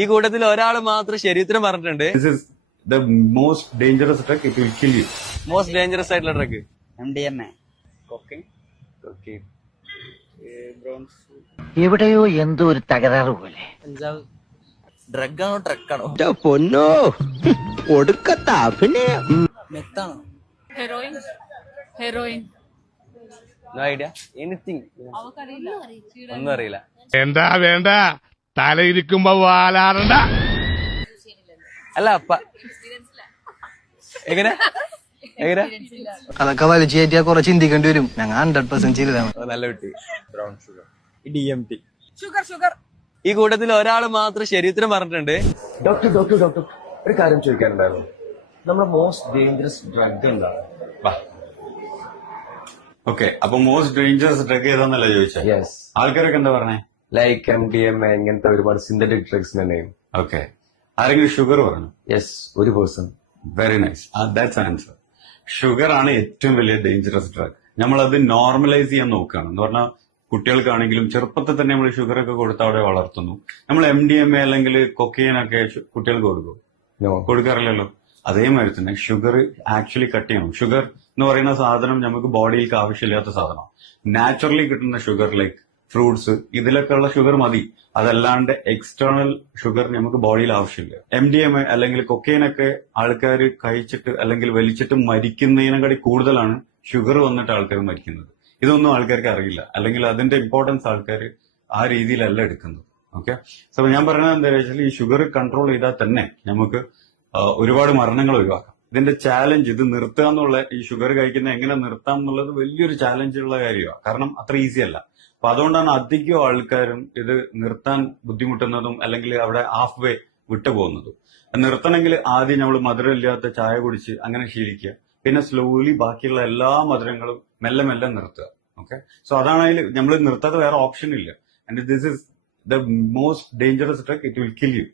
ഈ കൂട്ടത്തിൽ ഒരാൾ മാത്രം ശരീരത്തിന് പറഞ്ഞിട്ടുണ്ട്. This is the most dangerous drug. It will kill you. Most dangerous ആയിട്ടുള്ള ഡ്രഗ് MDMA. എവിടെയോ എന്തോ ഒരു തകരാറ് പോലെ. ഡ്രഗാണോ ട്രക്കാണോ? പൊന്നോ ഒടുക്കത്ത അഭിനയം. മെത്താണോ? Heroin no idea anything. ഒന്നും അറിയില്ല. വേണ്ട വേണ്ട, തലയിരിക്കുമ്പോ വാലാറണ്ട. അല്ല എങ്ങനെ എങ്ങനെ അതൊക്കെ വലിച്ചു കയറ്റിയാ കുറെ ചിന്തിക്കേണ്ടി വരും. ഞങ്ങൾ 100% ചെയ്തതാണ്. നല്ല കുട്ടി. Brown sugar, DMT. ഈ കൂട്ടത്തിൽ ഒരാൾ മാത്രം ശരീരത്തിന് പറഞ്ഞിട്ടുണ്ട്. ഡോക്ടർ ഒരു കാര്യം ചോദിക്കാനുണ്ടായിരുന്നു. നമ്മുടെ മോസ്റ്റ് ഡേഞ്ചറസ് ഡ്രഗ് എന്താണ്? ഓക്കെ, അപ്പൊ മോസ്റ്റ് ഡേഞ്ചറസ് ഡ്രഗ് ഏതാന്നല്ല ചോദിച്ചത്. യെസ്, ആൾക്കാരൊക്കെ എന്താ പറഞ്ഞേ? ലൈക്ക് MDMA ഇങ്ങനത്തെ ഒരുപാട് സിന്തറ്റിക് ഡ്രഗ്സിന്റെ നെയിം. ഓക്കെ, ആരെങ്കിലും ഷുഗർ പറഞ്ഞു? യെസ്, ഒരു person. Very nice, that's answer. Sugar ആണ് ഏറ്റവും വലിയ ഡേഞ്ചറസ് ഡ്രഗ്. നമ്മളത് നോർമലൈസ് ചെയ്യാൻ നോക്കുകയാണ്. എന്ന് പറഞ്ഞാൽ കുട്ടികൾക്കാണെങ്കിലും ചെറുപ്പത്തിൽ തന്നെ നമ്മൾ ഷുഗർ ഒക്കെ കൊടുത്ത് അവിടെ വളർത്തുന്നു. നമ്മൾ MDMA അല്ലെങ്കിൽ കൊക്കെയിൻ ഒക്കെ കുട്ടികൾക്ക് കൊടുക്കും? കൊടുക്കാറില്ലല്ലോ. അതേമാതിരി തന്നെ ഷുഗർ ആക്ച്വലി കട്ട് ചെയ്യണം. ഷുഗർ എന്ന് പറയുന്ന സാധനം നമുക്ക് ബോഡിയിലേക്ക് ആവശ്യമില്ലാത്ത സാധനം. നാച്ചുറലി കിട്ടുന്ന ഷുഗർ ലൈക്ക് ഫ്രൂട്ട്സ്, ഇതിലൊക്കെ ഉള്ള ഷുഗർ മതി. അതല്ലാണ്ട് എക്സ്റ്റേണൽ ഷുഗർ നമുക്ക് ബോഡിയിൽ ആവശ്യമില്ല. MDMA അല്ലെങ്കിൽ കൊക്കെയിനൊക്കെ ആൾക്കാർ കഴിച്ചിട്ട് അല്ലെങ്കിൽ വലിച്ചിട്ട് മരിക്കുന്നതിനെക്കാട്ടി കൂടുതലാണ് ഷുഗർ വന്നിട്ട് ആൾക്കാർ മരിക്കുന്നത്. ഇതൊന്നും ആൾക്കാർക്ക് അറിയില്ല, അല്ലെങ്കിൽ അതിന്റെ ഇമ്പോർട്ടൻസ് ആൾക്കാർ ആ രീതിയിലല്ല എടുക്കുന്നത്. ഓക്കെ, സോ ഞാൻ പറയുന്നത് എന്താ വെച്ചാൽ ഈ ഷുഗർ കൺട്രോൾ ചെയ്താൽ തന്നെ നമുക്ക് ഒരുപാട് മരണങ്ങൾ ഒഴിവാക്കാം. ഇതിന്റെ ചാലഞ്ച് ഇത് നിർത്തുക എന്നുള്ള, ഈ ഷുഗർ കഴിക്കുന്നത് എങ്ങനെ നിർത്താം എന്നുള്ളത് വലിയൊരു ചാലഞ്ചുള്ള കാര്യമാണ്. കാരണം അത്ര ഈസി അല്ല. അപ്പൊ അതുകൊണ്ടാണ് അധികം ആൾക്കാരും ഇത് നിർത്താൻ ബുദ്ധിമുട്ടുന്നതും അല്ലെങ്കിൽ അവിടെ ഹാഫ് വേ വിട്ടുപോകുന്നതും. നിർത്തണമെങ്കിൽ ആദ്യം നമ്മൾ മധുരമില്ലാത്ത ചായ കുടിച്ച് അങ്ങനെ ശീലിക്കുക. പിന്നെ സ്ലോലി ബാക്കിയുള്ള എല്ലാ മധുരങ്ങളും മെല്ലെ മെല്ലെ നിർത്തുക. ഓക്കെ, സോ അതാണ് അതിൽ നമ്മൾ നിർത്താതെ വേറെ ഓപ്ഷൻ ഇല്ല. And this is the most dangerous drug. It will kill you.